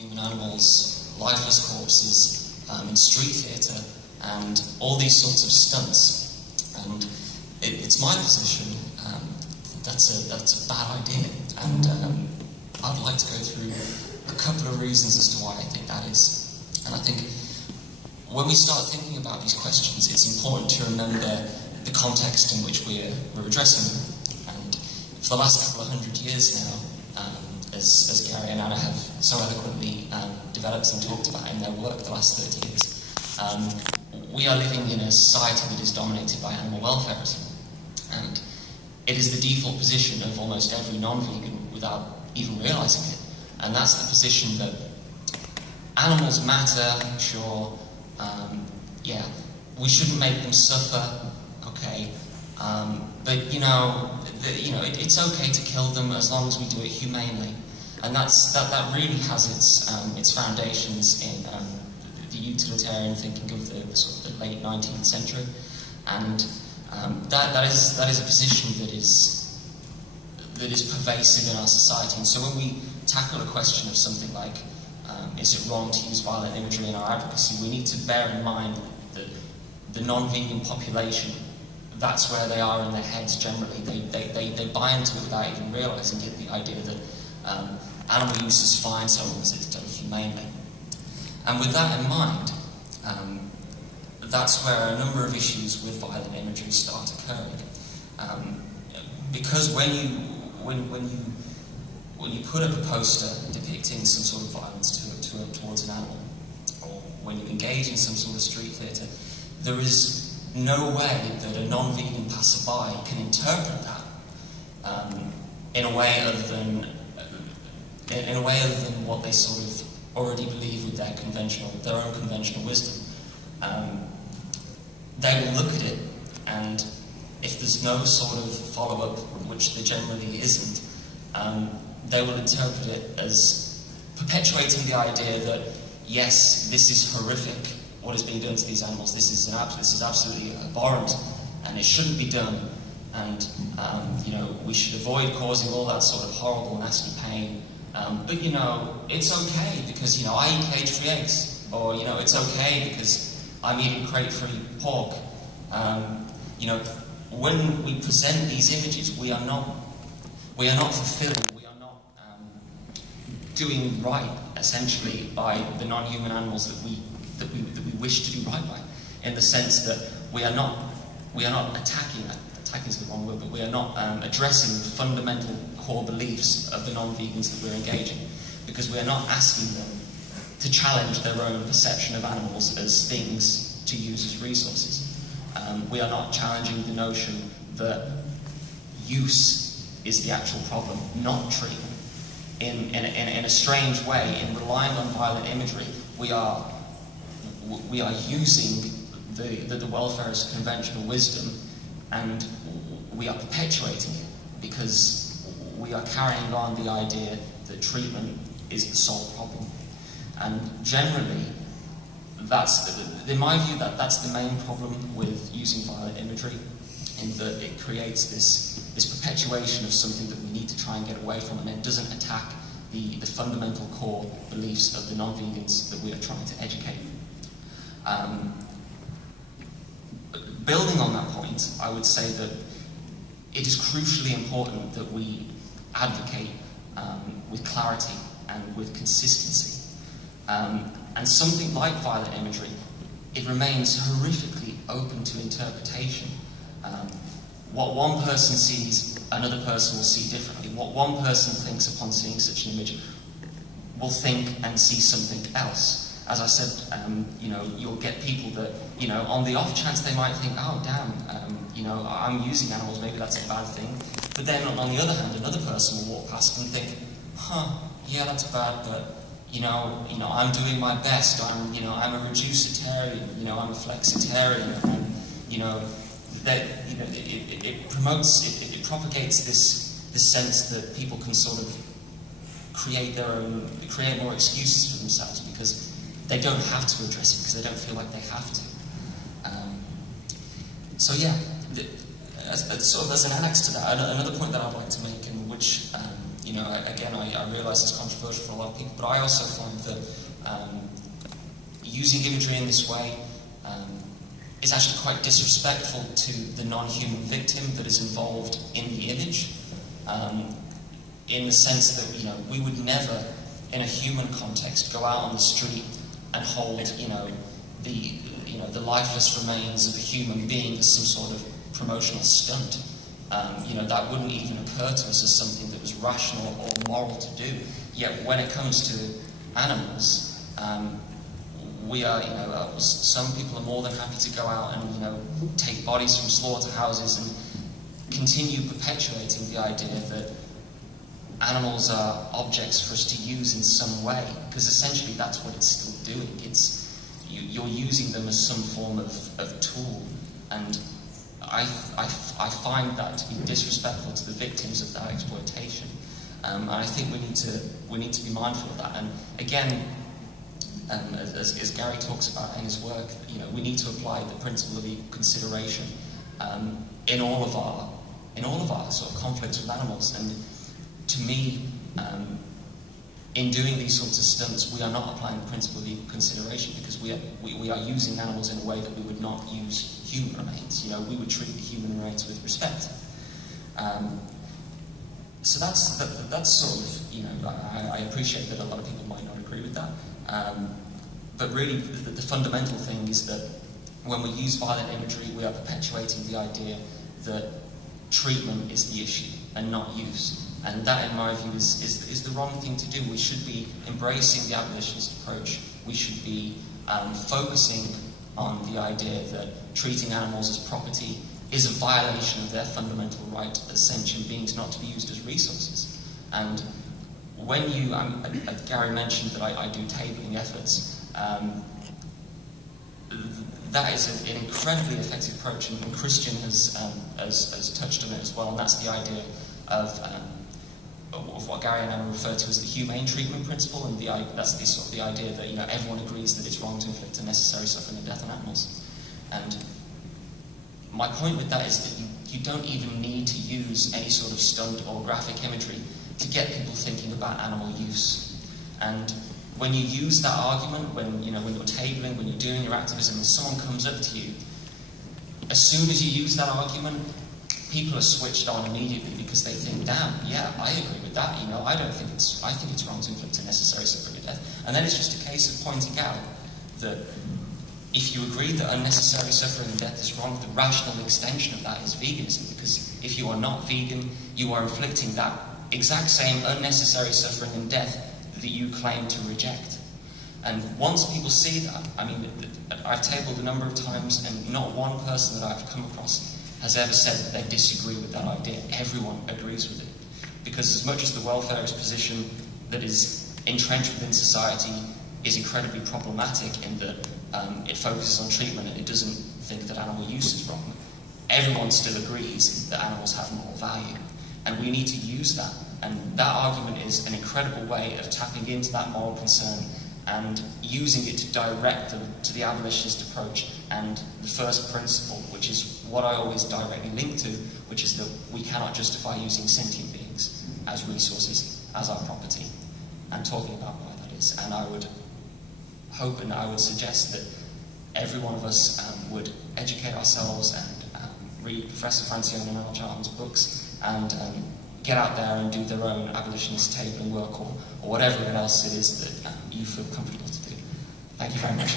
non-human animals, lifeless corpses, in street theatre, and all these sorts of stunts. And it's my position that's a bad idea, and I'd like to go through a couple of reasons as to why I think that is. And I think when we start thinking about these questions, it's important to remember the context in which we're addressing them. And for the last couple of hundred years now, as Gary and Anna have so eloquently developed and talked about in their work the last 30 years, we are living in a society that is dominated by animal welfarism. And it is the default position of almost every non-vegan without even realising it. And that's the position that animals matter, sure, yeah, we shouldn't make them suffer, okay, but it's okay to kill them as long as we do it humanely. And that really has its foundations in the utilitarian thinking of the sort of the late 19th century, and that is a position that is pervasive in our society. And so when we tackle a question of something like is it wrong to use violent imagery in our advocacy, we need to bear in mind that the non-vegan population, that's where they are in their heads generally. They buy into it without even realising it, the idea that animal use is fine so long as it's done humanely. And with that in mind, that's where a number of issues with violent imagery start occurring. Because when you put up a poster depicting some sort of violence towards an animal, or when you engage in some sort of street theatre, there is no way that a non-vegan passerby can interpret that in a way other than what they sort of already believe with their own conventional wisdom. They will look at it, and if there's no sort of follow-up, which there generally isn't, they will interpret it as perpetuating the idea that, yes, this is horrific, what is being done to these animals, this is absolutely abhorrent, and it shouldn't be done, and we should avoid causing all that sort of horrible, nasty pain. But it's okay because I eat cage-free eggs, or it's okay because I'm eating crate-free pork. When we present these images, we are not fulfilling, we are not doing right, essentially, by the non-human animals that we wish to do right by, in the sense that we are not attacking is the wrong word, but we are not addressing the fundamental core beliefs of the non-vegans that we're engaging, because we are not asking them to challenge their own perception of animals as things to use as resources. We are not challenging the notion that use is the actual problem, not treatment. In a strange way, in relying on violent imagery, we are using the welfarist conventional wisdom, and we are perpetuating it because we are carrying on the idea that treatment is the sole problem. And generally, in my view, that's the main problem with using violent imagery, in that it creates this perpetuation of something that we need to try and get away from, and it doesn't attack the fundamental core beliefs of the non-vegans that we are trying to educate. Building on that point, I would say that it is crucially important that we advocate with clarity and with consistency. And something like violent imagery, it remains horrifically open to interpretation. What one person sees, another person will see differently. What one person thinks upon seeing such an image will think and see something else. As I said, you'll get people that, on the off chance they might think, oh damn, I'm using animals, maybe that's a bad thing. But then on the other hand, another person will walk past and think, yeah, that's bad, but I'm doing my best. I'm a reducitarian. I'm a flexitarian, and it propagates this sense that people can sort of create more excuses for themselves because they don't have to address it, because they don't feel like they have to. So yeah, sort of as an annex to that, another point that I'd like to make, and which you know, I realise it's controversial for a lot of people, but I also find that using imagery in this way is actually quite disrespectful to the non-human victim that is involved in the image, in the sense that, you know, we would never, in a human context, go out on the street and hold, the lifeless remains of a human being as some sort of promotional stunt. That wouldn't even occur to us as something that was rational or moral to do. Yet when it comes to animals, we are, some people are more than happy to go out and, take bodies from slaughterhouses and continue perpetuating the idea that animals are objects for us to use in some way, because essentially that's what it's still doing. You're using them as some form of tool, and I find that to be disrespectful to the victims of that exploitation, and I think we need to be mindful of that. And again, as Gary talks about in his work, we need to apply the principle of equal consideration in all of our sort of conflicts with animals. And to me, in doing these sorts of stunts, we are not applying the principle of equal consideration, because we are using animals in a way that we would not use human remains. We would treat the human remains with respect. So that's sort of, I appreciate that a lot of people might not agree with that. But really, the fundamental thing is that when we use violent imagery, we are perpetuating the idea that treatment is the issue and not use. And that, in my view, is the wrong thing to do. We should be embracing the abolitionist approach. We should be focusing on the idea that treating animals as property is a violation of their fundamental right as sentient beings not to be used as resources. And when you, Gary mentioned that I do tabling efforts, that is an incredibly effective approach, and Christian has touched on it as well, and that's the idea of what Gary and Anna refer to as the humane treatment principle, and that's the idea that everyone agrees that it's wrong to inflict unnecessary suffering and death on animals. And my point with that is that you don't even need to use any sort of stunt or graphic imagery to get people thinking about animal use. And when you use that argument, when you're tabling, when you're doing your activism, and someone comes up to you, as soon as you use that argument, people are switched on immediately, because they think, damn, yeah, I agree with that. I think it's wrong to inflict unnecessary suffering and death. And then it's just a case of pointing out that if you agree that unnecessary suffering and death is wrong, the rational extension of that is veganism, because if you are not vegan, you are inflicting that exact same unnecessary suffering and death that you claim to reject. And once people see that, I've tabled a number of times, and not one person that I've come across has ever said that they disagree with that idea. Everyone agrees with it. Because as much as the welfarist position that is entrenched within society is incredibly problematic in that it focuses on treatment and it doesn't think that animal use is wrong, everyone still agrees that animals have moral value. And we need to use that. And that argument is an incredible way of tapping into that moral concern and using it to direct them to the abolitionist approach and the first principle, which is what I always directly link to, which is that we cannot justify using sentient beings as resources, as our property, and talking about why that is. And I would hope and I would suggest that every one of us would educate ourselves and read Professor Francione and Al Jarman's books, and get out there and do their own abolitionist tabling work, or whatever else it is that you feel comfortable to do. Thank you very much.